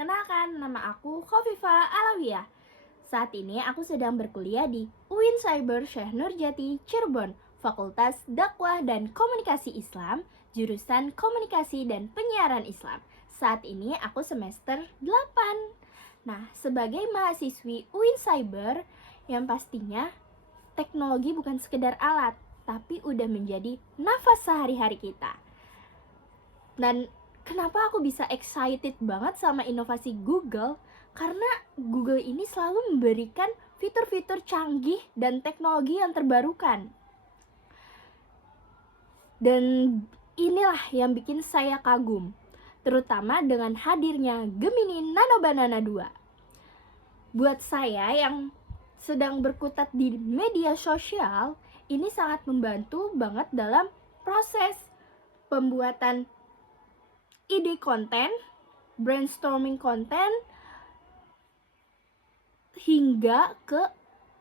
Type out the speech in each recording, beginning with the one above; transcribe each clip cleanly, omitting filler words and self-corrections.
Perkenalkan, nama aku Khofifa Alawiyah. Saat ini aku sedang berkuliah di UIN Cyber Syekh Nurjati, Cirebon, Fakultas Dakwah dan Komunikasi Islam, jurusan Komunikasi dan Penyiaran Islam. Saat ini aku semester 8. Nah, sebagai mahasiswi UIN Cyber, yang pastinya teknologi bukan sekedar alat, tapi udah menjadi nafas sehari-hari kita. Dan kenapa aku bisa excited banget sama inovasi Google? Karena Google ini selalu memberikan fitur-fitur canggih dan teknologi yang terbarukan. Dan inilah yang bikin saya kagum, terutama dengan hadirnya Gemini Nano Banana 2. Buat saya yang sedang berkutat di media sosial, ini sangat membantu banget dalam proses pembuatan ide konten, brainstorming konten, hingga ke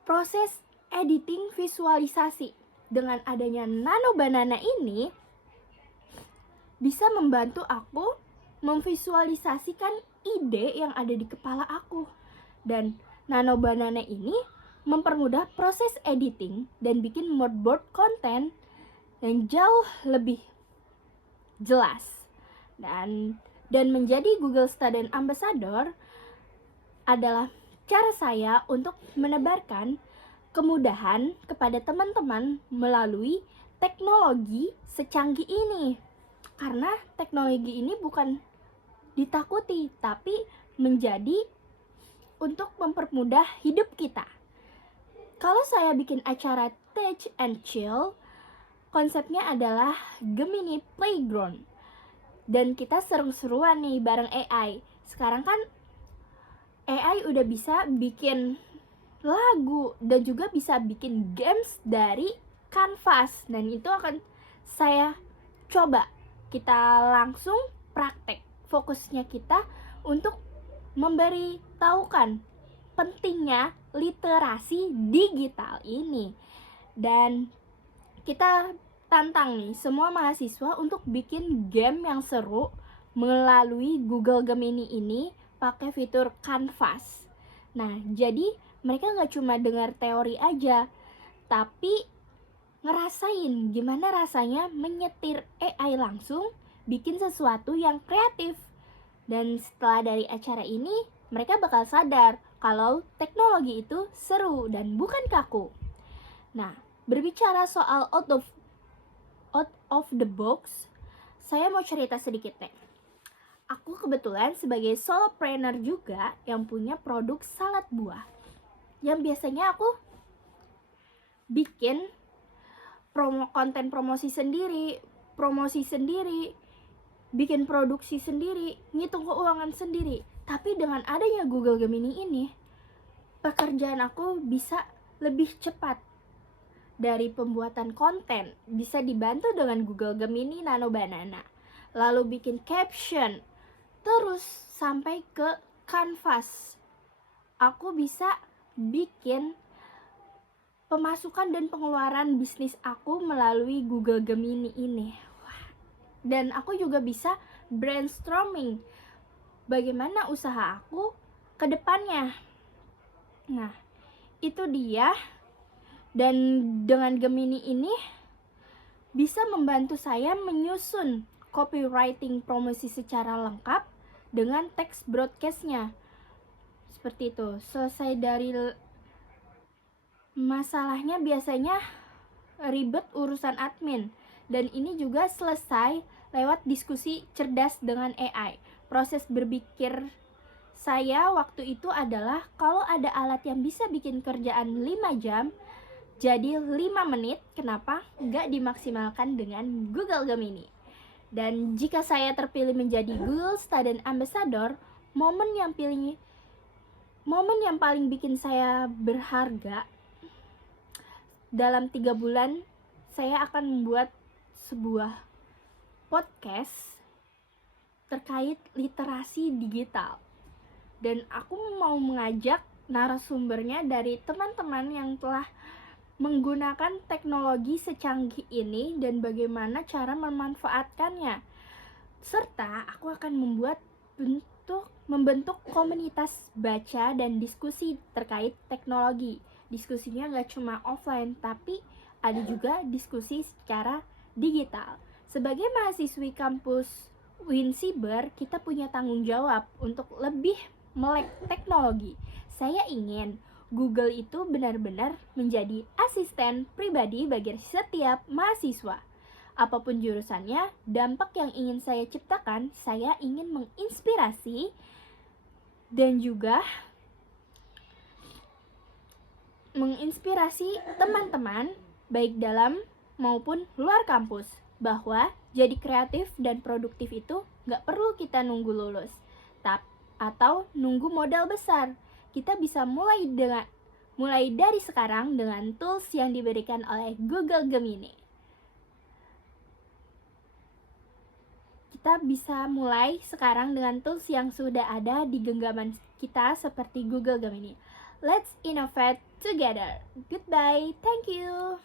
proses editing visualisasi. Dengan adanya Nano Banana ini bisa membantu aku memvisualisasikan ide yang ada di kepala aku. Dan Nano Banana ini mempermudah proses editing dan bikin mood board konten yang jauh lebih jelas. Dan menjadi Google Student Ambassador adalah cara saya untuk menebarkan kemudahan kepada teman-teman melalui teknologi secanggih ini. Karena teknologi ini bukan ditakuti, tapi menjadi untuk mempermudah hidup kita. Kalau saya bikin acara Tech and Chill, konsepnya adalah Gemini Playground. Dan kita seru-seruan nih bareng AI. Sekarang kan AI udah bisa bikin lagu dan juga bisa bikin games dari kanvas. Dan itu akan saya coba. Kita langsung praktek. Fokusnya kita untuk memberitahukan pentingnya literasi digital ini. Dan kita tantang nih semua mahasiswa untuk bikin game yang seru melalui Google Gemini ini pakai fitur Canvas. Nah, jadi mereka nggak cuma dengar teori aja, tapi ngerasain gimana rasanya menyetir AI langsung, bikin sesuatu yang kreatif. Dan setelah dari acara ini, mereka bakal sadar kalau teknologi itu seru dan bukan kaku. Nah, berbicara soal out of the box, saya mau cerita sedikit nih. Aku kebetulan sebagai solopreneur juga yang punya produk salad buah. Yang biasanya aku bikin konten promosi sendiri, bikin produksi sendiri, ngitung keuangan sendiri. Tapi dengan adanya Google Gemini ini, pekerjaan aku bisa lebih cepat. Dari pembuatan konten bisa dibantu dengan Google Gemini Nano Banana, lalu bikin caption, terus sampai ke kanvas. Aku bisa bikin pemasukan dan pengeluaran bisnis aku melalui Google Gemini ini. Dan aku juga bisa brainstorming bagaimana usaha aku ke depannya. Nah, itu dia. Dan dengan Gemini ini bisa membantu saya menyusun copywriting promosi secara lengkap dengan teks broadcastnya. Seperti itu. Selesai dari masalahnya biasanya ribet urusan admin. Dan ini juga selesai lewat diskusi cerdas dengan AI. Proses berpikir saya waktu itu adalah kalau ada alat yang bisa bikin kerjaan 5 jam jadi 5 menit, kenapa nggak dimaksimalkan dengan Google Gemini? Dan jika saya terpilih menjadi Google Student Ambassador, momen yang paling bikin saya berharga, dalam 3 bulan saya akan membuat sebuah podcast terkait literasi digital. Dan aku mau mengajak narasumbernya dari teman-teman yang telah menggunakan teknologi secanggih ini dan bagaimana cara memanfaatkannya. Serta aku akan membuat membentuk komunitas baca dan diskusi terkait teknologi. Diskusinya nggak cuma offline, tapi ada juga diskusi secara digital. Sebagai mahasiswi kampus Winsiber, kita punya tanggung jawab untuk lebih melek teknologi. Saya ingin Google itu benar-benar menjadi asisten pribadi bagi setiap mahasiswa. Apapun jurusannya, dampak yang ingin saya ciptakan, saya ingin menginspirasi dan juga menginspirasi teman-teman baik dalam maupun luar kampus bahwa jadi kreatif dan produktif itu nggak perlu kita nunggu lulus atau nunggu modal besar. Kita bisa mulai dari sekarang dengan tools yang diberikan oleh Google Gemini. Kita bisa mulai sekarang dengan tools yang sudah ada di genggaman kita seperti Google Gemini. Let's innovate together. Goodbye. Thank you.